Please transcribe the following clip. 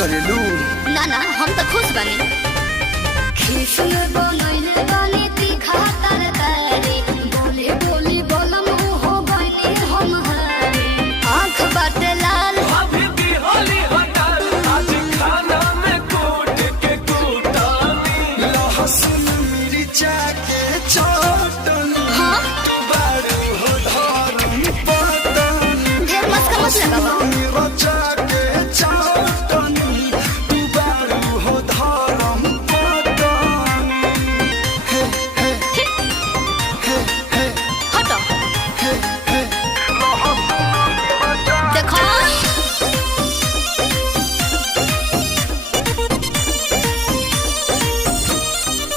करेलू। ना ना हम तो खुश बनी। खीस में बनैले बनी तीखा तरकारी, बोले बोली बोलम हो बनी हम हारी। आँख बाटे लाल अभी भी होली हटाल, आज खाना में कूट के कूटानी। लहसुन मिर्चा के